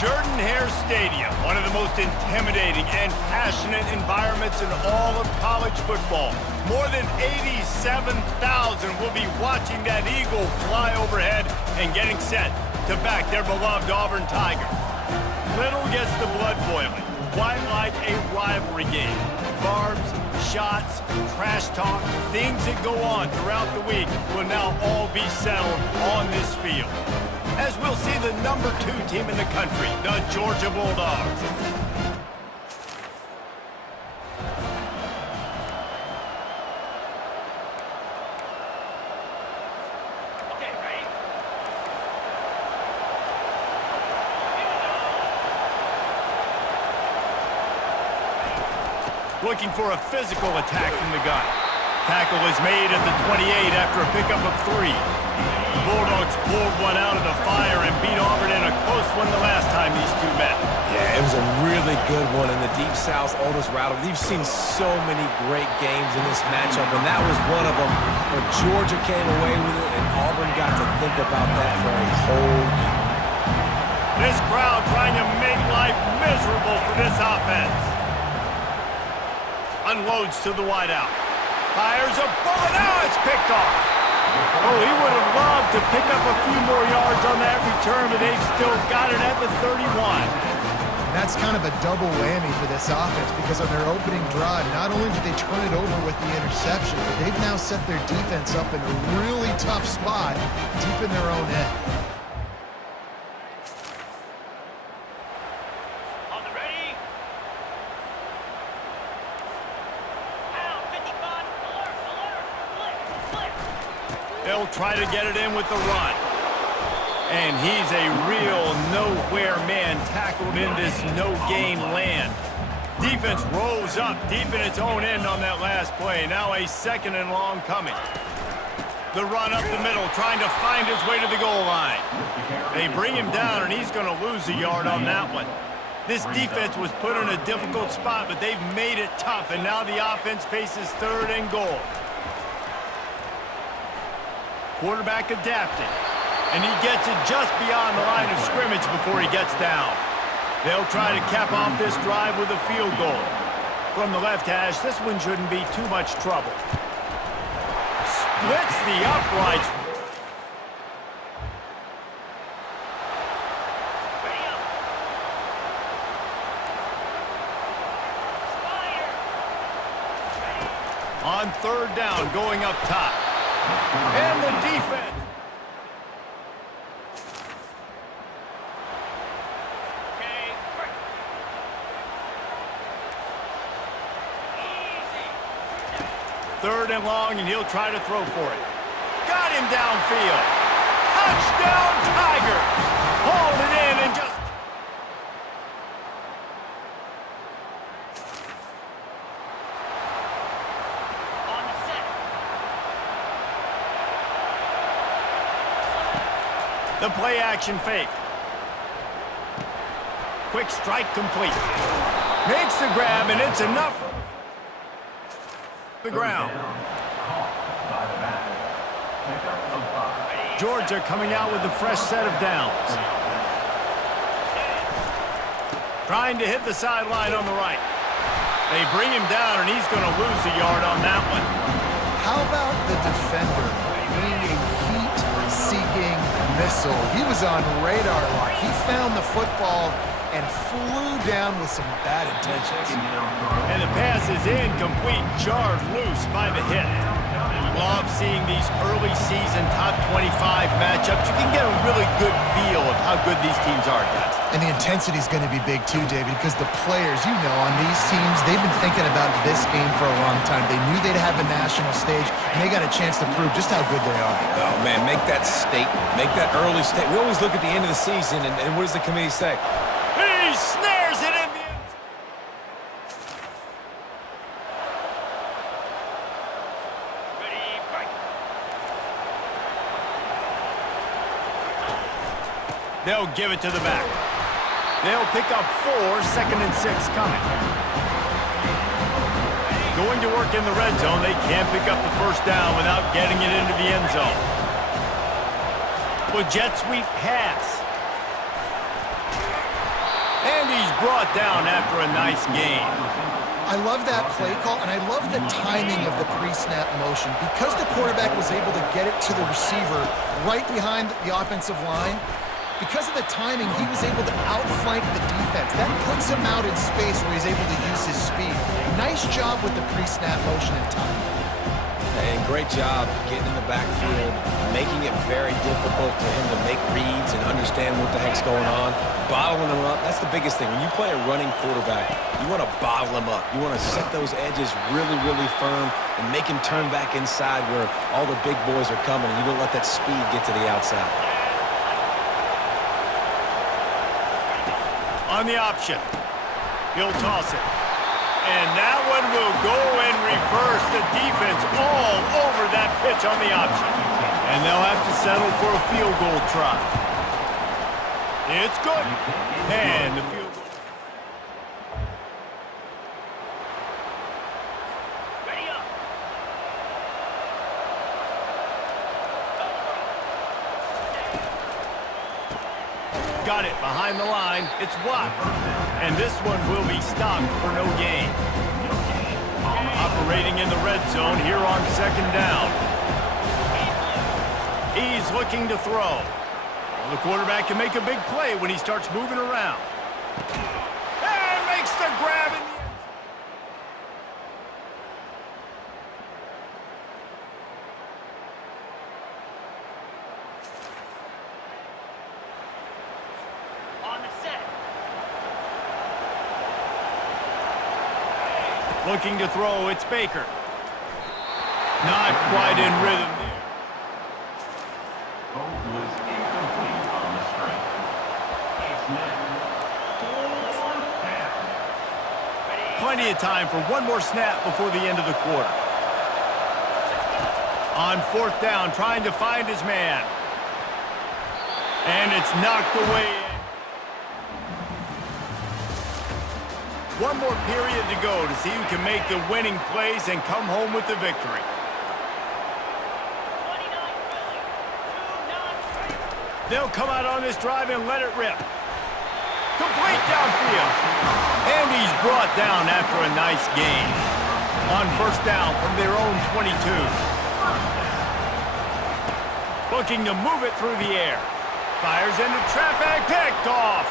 Jordan-Hare Stadium, one of the most intimidating and passionate environments in all of college football. More than 87,000 will be watching that eagle fly overhead and getting set to back their beloved Auburn Tigers. Little gets the blood boiling, quite like a rivalry game. Barbs, shots, trash talk, things that go on throughout the week will now all be settled on this field, as we'll see the number 2 team in the country, the Georgia Bulldogs. Okay, ready? Looking for a physical attack from the gun. Tackle is made at the 28 after a pickup of 3. The Bulldogs pulled one out of the fire and beat Auburn in a close one the last time these two met. Yeah, it was a really good one in the Deep South's oldest rivalry. We've seen so many great games in this matchup, and that was one of them. But Georgia came away with it, and Auburn got to think about that for a whole year. This crowd trying to make life miserable for this offense. Unloads to the wideout. Fires a bullet. Now it's picked off. Oh, he would have loved to pick up a few more yards on that return, but they've still got it at the 31. That's kind of a double whammy for this offense because on their opening drive, not only did they turn it over with the interception, but they've now set their defense up in a really tough spot deep in their own end. On the ready? Out, 55, alert, flip. They'll try to get it in with the run. And he's a real nowhere man tackled in this no-gain land. Defense rolls up deep in its own end on that last play. Now a 2nd and long coming. The run up the middle, trying to find his way to the goal line. They bring him down, and he's going to lose a yard on that one. This defense was put in a difficult spot, but they've made it tough, and now the offense faces 3rd and goal. Quarterback adapting. And he gets it just beyond the line of scrimmage before he gets down. They'll try to cap off this drive with a field goal. From the left hash, this one shouldn't be too much trouble. Splits the uprights. On 3rd down, going up top. And the defense. Third and long, and he'll try to throw for it. Got him downfield. Touchdown, Tigers! Hauled it in and just... On the set. The play action fake. Quick strike complete. Makes the grab, and it's enough. The ground. Georgia coming out with a fresh set of downs. Trying to hit the sideline on the right. They bring him down, and he's going to lose a yard on that one. How about the defender being a heat-seeking missile? He was on radar lock. He found the football and flew down with some bad intentions. And the pass is incomplete, jarred loose by the hit. Love seeing these early season top 25 matchups. You can get a really good feel of how good these teams are, guys. And the intensity is going to be big too, David, because the players, you know, on these teams, they've been thinking about this game for a long time. They knew they'd have a national stage, and they got a chance to prove just how good they are. Oh, man, make that statement. Make that early statement. We always look at the end of the season, and what does the committee say? He snares it in the end. Ready, break. They'll give it to the back. They'll pick up 4, 2nd and 6 coming. Going to work in the red zone. They can't pick up the first down without getting it into the end zone. Well, jet sweep pass. And he's brought down after a nice gain. I love that play call, and I love the timing of the pre-snap motion. Because the quarterback was able to get it to the receiver right behind the offensive line, because of the timing, he was able to outflank the defense. That puts him out in space where he's able to use his speed. Nice job with the pre-snap motion and timing. And great job getting in the backfield, making it very difficult for him to make reads and understand what the heck's going on. Bottling him up, that's the biggest thing. When you play a running quarterback, you want to bottle him up. You want to set those edges really, really firm and make him turn back inside where all the big boys are coming, and you don't let that speed get to the outside. On the option, he'll toss it. And that one will go and reverse the defense all over that pitch on the option. And they'll have to settle for a field goal try. It's good. And the field goal. Ready up. Got it behind the line. It's blocked. And this one will be stopped for no gain. Operating in the red zone here on second down. He's looking to throw. Well, the quarterback can make a big play when he starts moving around. And makes the grab in the end. On the set. Looking to throw, it's Baker. Not quite in rhythm there. Was incomplete on the string. It's now 4th down. Plenty of time for one more snap before the end of the quarter. On 4th down, trying to find his man. And it's knocked away. One more period to go to see who can make the winning plays and come home with the victory. 29 Philly. 2-9. They'll come out on this drive and let it rip. Complete downfield. And he's brought down after a nice gain. On 1st down from their own 22. Looking to move it through the air. Fires into traffic, picked off.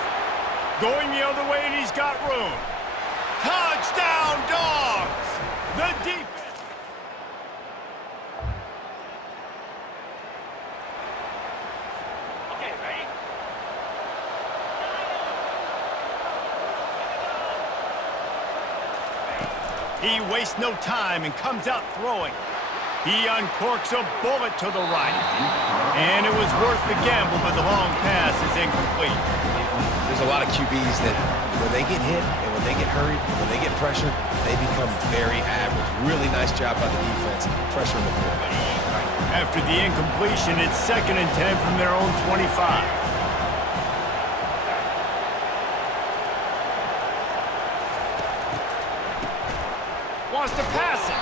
Going the other way, and he's got room. Touchdown, Dogs! The defense. Okay, ready? He wastes no time and comes out throwing. He uncorks a bullet to the right. And it was worth the gamble, but the long pass is incomplete. There's a lot of QBs that when they get hit and when they get hurried and when they get pressured, they become very average. Really nice job by the defense, pressuring the quarterback. After the incompletion, it's 2nd and 10 from their own 25. Wants to pass it.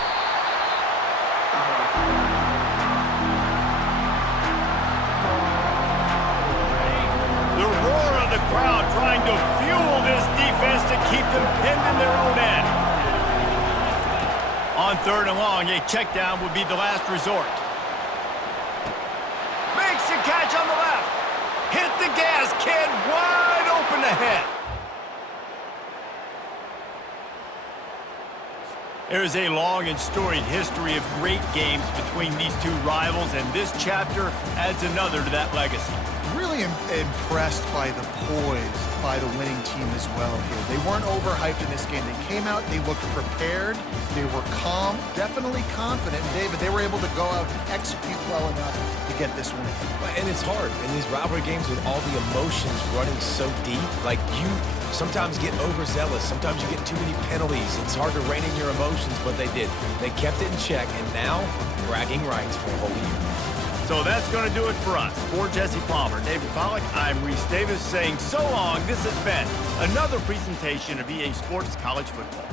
The roar of the crowd trying to fuel this defense to keep them pinned in their own end. On 3rd and long, a check down would be the last resort. Makes a catch on the left. Hit the gas, kid. Wide open ahead. There is a long and storied history of great games between these two rivals, and this chapter adds another to that legacy. Really impressed by the poise by the winning team as well here. They weren't overhyped in this game. They came out, they looked prepared, they were calm, definitely confident. And David, they were able to go out and execute well enough to get this win. And it's hard in these rivalry games with all the emotions running so deep. Like, you sometimes get overzealous. Sometimes you get too many penalties. It's hard to rein in your emotions, but they did. They kept it in check, and now bragging rights for a whole year. So that's going to do it for us. For Jesse Palmer, David Pollack, I'm Reese Davis saying so long. This has been another presentation of EA Sports College Football.